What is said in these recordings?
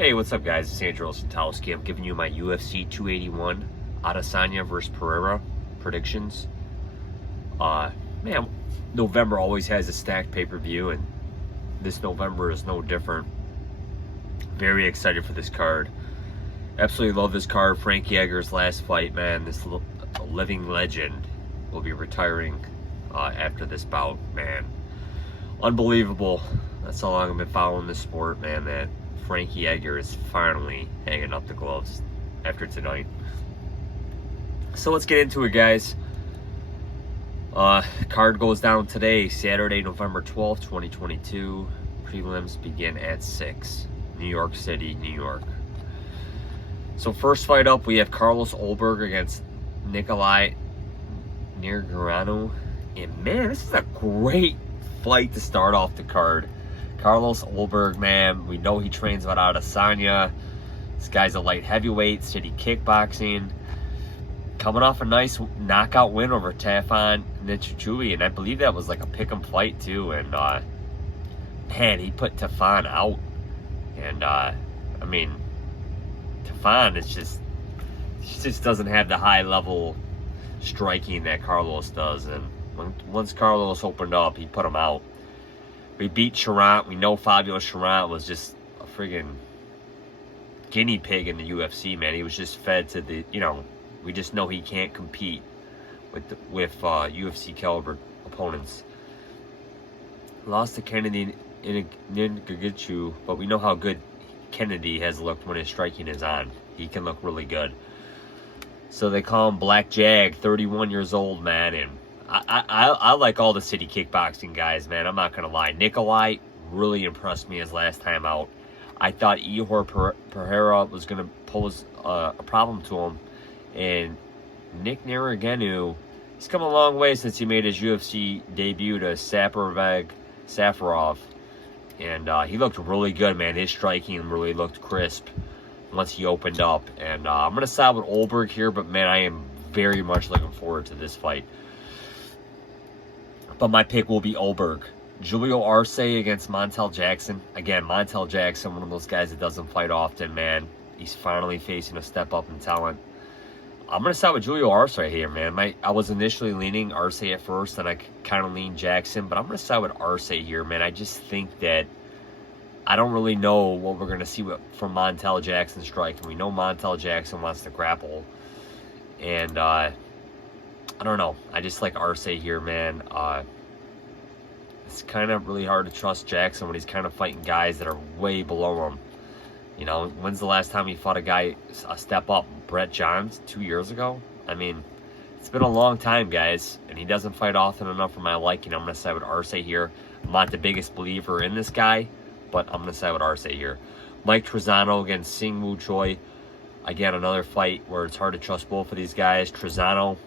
Hey, what's up, guys? It's Andrew Petroski. I'm giving you my UFC 281 Adesanya versus Pereira predictions. Man, November always has a stacked pay-per-view, and this November is no different. Very excited for this card. Absolutely love this card. Frankie Edgar's last fight, man. This living legend will be retiring after this bout, man. Unbelievable. That's how long I've been following this sport, man, that Frankie Edgar is finally hanging up the gloves after tonight. So let's get into it, guys. Card goes down today, Saturday, November 12th, 2022. Prelims begin at 6. New York City, New York. So first fight up, we have Carlos Ulberg against Nikolai Negarano. And man, this is a great fight to start off the card. Carlos Ulberg, man, we know he trains with Adesanya. This guy's a light heavyweight, city kickboxing. Coming off a nice knockout win over Tafon Nichichui, and I believe that was like a pick'em fight too. And man, he put Tafon out. And I mean, Tafon is he just doesn't have the high level striking that Carlos does. And once Carlos opened up, he put him out. We beat Charant. We know Fabio Charant was just a friggin' guinea pig in the UFC, man. He was just fed to the, we just know he can't compete with UFC caliber opponents. Lost to Kennedy in Jiu-Jitsu, but we know how good Kennedy has looked when his striking is on. He can look really good. So they call him Black Jag, 31 years old, man, and I like all the city kickboxing guys, man. I'm not going to lie. Nikolai really impressed me his last time out. I thought Ihor Pereira was going to pose a problem to him. And Nick Naragenu, he's come a long way since he made his UFC debut to Safarov. And he looked really good, man. His striking really looked crisp once he opened up. And I'm going to side with Ulberg here, but, man, I am very much looking forward to this fight. But my pick will be Ulberg. Julio Arce against Montel Jackson. Again, Montel Jackson, one of those guys that doesn't fight often, man. He's finally facing a step up in talent. I'm going to side with Julio Arce here, man. I was initially leaning Arce at first, and I kind of leaned Jackson. But I'm going to side with Arce here, man. I just think that I don't really know what we're going to see from Montel Jackson's striking. We know Montel Jackson wants to grapple. And I don't know. I just like Arce here, man. It's kind of really hard to trust Jackson when he's kind of fighting guys that are way below him. When's the last time he fought a step up? Brett Johns 2 years ago? I mean, it's been a long time, guys, and he doesn't fight often enough for my liking. I'm going to side with Arce here. I'm not the biggest believer in this guy, but I'm going to side with Arce here. Mike Trizano against Singwoo Choi. Again, another fight where it's hard to trust both of these guys. Trizano,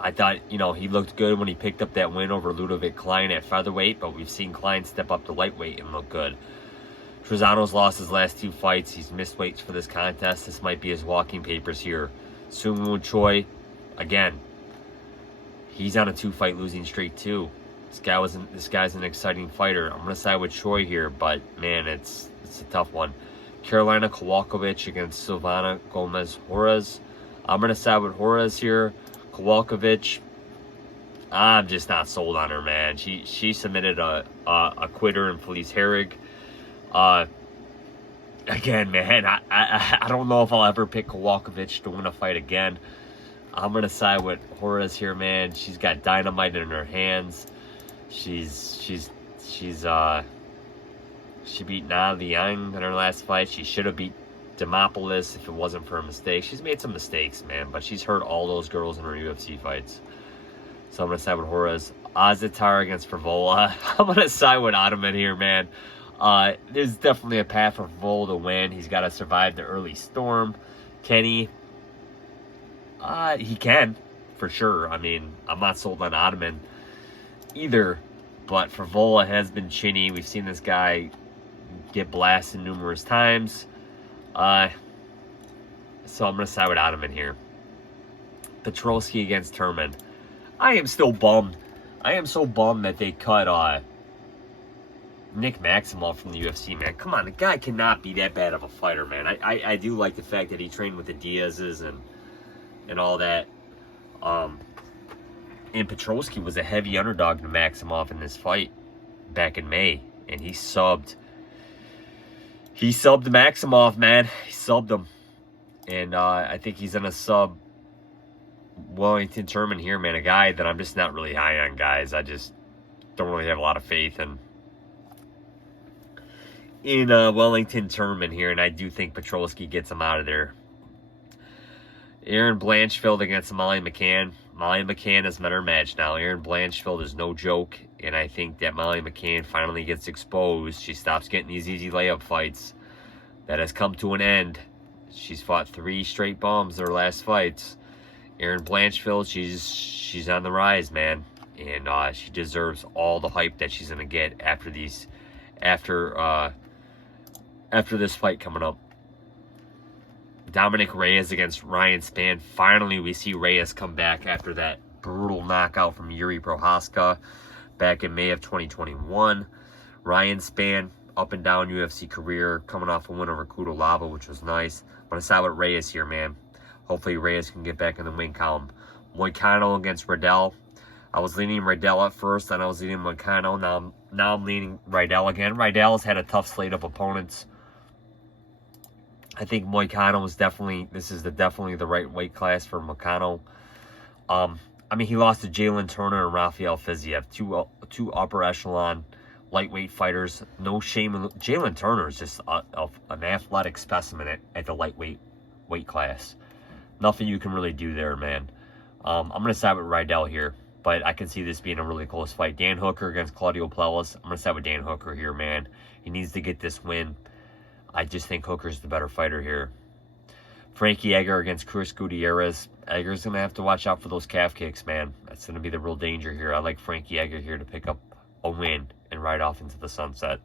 I thought, he looked good when he picked up that win over Ludovic Klein at featherweight, but we've seen Klein step up to lightweight and look good. Trizano's lost his last 2 fights. He's missed weights for this contest. This might be his walking papers here. Sungwoo Choi, again, he's on a 2-fight losing streak too. This guy's an exciting fighter. I'm going to side with Choi here, but, man, it's a tough one. Carolina Kowalkiewicz against Silvana Gomez Juarez. I'm going to side with Juarez here. Kowalkiewicz, I'm just not sold on her, man. She submitted a quitter in Felice Herrig. Again, man, I don't know if I'll ever pick Kowalkiewicz to win a fight again. I'm gonna side with Juarez here, man. She's got dynamite in her hands. She beat Na Liang in her last fight. She should have beat Demopoulos if it wasn't for a mistake. She's made some mistakes, man, but she's hurt all those girls in her UFC fights. So I'm going to side with Juarez. Azaitar against Favola. I'm going to side with Ottoman here, man. There's definitely a path for Favola to win. He's got to survive the early storm. Can he? He can, for sure. I mean, I'm not sold on Ottoman either, but Favola has been chinny. We've seen this guy get blasted numerous times. So I'm going to side with Ottoman here. Petroski against Turman. I am still bummed. I am so bummed that they cut Nick Maximoff from the UFC, man. Come on, the guy cannot be that bad of a fighter, man. I do like the fact that he trained with the Diaz's and all that. And Petroski was a heavy underdog to Maximoff in this fight back in May, and he subbed Maximoff, man. He subbed him, and I think he's gonna sub Wellington Turman here, man. A guy that I'm just not really high on, guys. I just don't really have a lot of faith in Wellington Turman here, and I do think Petroski gets him out of there. Aaron Blanchfield against Molly McCann. Molly McCann has met her match now. Aaron Blanchfield is no joke, and I think that Molly McCann finally gets exposed. She stops getting these easy layup fights. That has come to an end. She's fought 3 straight bombs in her last fights. Aaron Blanchfield, she's on the rise, man, and she deserves all the hype that she's gonna get after this fight coming up. Dominic Reyes against Ryan Spann. Finally, we see Reyes come back after that brutal knockout from Yuri Prohaska back in May of 2021. Ryan Spann, up and down UFC career, coming off a win over Kudo Lava, which was nice. I'm going to side with Reyes here, man. Hopefully Reyes can get back in the win column. Moicano against Riddell. I was leaning Riddell at first, then I was leaning Moicano. Now I'm leaning Riddell again. Riddell's had a tough slate of opponents. I think Moicano is definitely the right weight class for Moicano. I mean, he lost to Jalen Turner and Rafael Fiziev, two upper echelon lightweight fighters. No shame in Jalen Turner is just an athletic specimen at the lightweight weight class. Nothing you can really do there, man. I'm going to side with Riddell here, but I can see this being a really close fight. Dan Hooker against Claudio Plelas. I'm going to side with Dan Hooker here, man. He needs to get this win. I just think Hooker's the better fighter here. Frankie Edgar against Chris Gutierrez. Edgar's going to have to watch out for those calf kicks, man. That's going to be the real danger here. I like Frankie Edgar here to pick up a win and ride off into the sunset.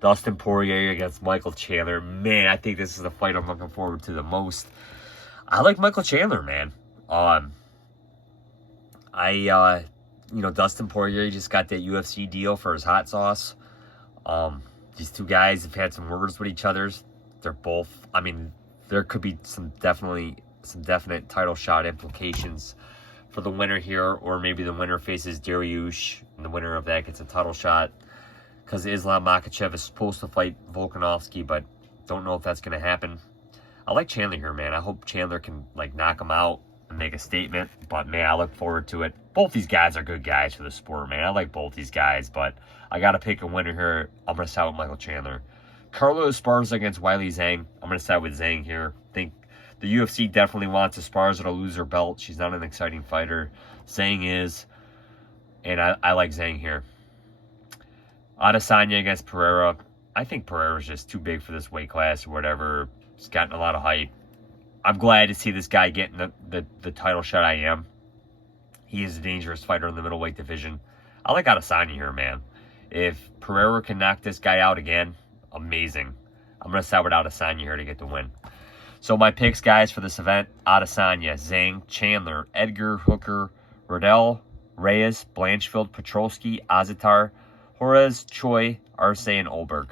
Dustin Poirier against Michael Chandler. Man, I think this is the fight I'm looking forward to the most. I like Michael Chandler, man. Dustin Poirier just got that UFC deal for his hot sauce. These two guys have had some words with each other. They're both, I mean, there could be some definite title shot implications for the winner here, or maybe the winner faces Dariush, and the winner of that gets a title shot, because Islam Makhachev is supposed to fight Volkanovski, but don't know if that's going to happen. I like Chandler here, man. I hope Chandler can, knock him out and make a statement, but, man, I look forward to it. Both these guys are good guys for the sport, man. I like both these guys, but I got to pick a winner here. I'm going to side with Michael Chandler. Carlos Esparza against Weili Zhang. I'm going to side with Zhang here. I think the UFC definitely wants Esparza to lose her belt. She's not an exciting fighter. Zhang is, and I like Zhang here. Adesanya against Pereira. I think Pereira's just too big for this weight class or whatever. He's gotten a lot of hype. I'm glad to see this guy getting the title shot. I am. He is a dangerous fighter in the middleweight division. I like Adesanya here, man. If Pereira can knock this guy out again, amazing. I'm going to side with Adesanya here to get the win. So my picks, guys, for this event: Adesanya, Zhang, Chandler, Edgar, Hooker, Riddell, Reyes, Blanchfield, Petroski, Azaitar, Juarez, Choi, Arce, and Ulberg.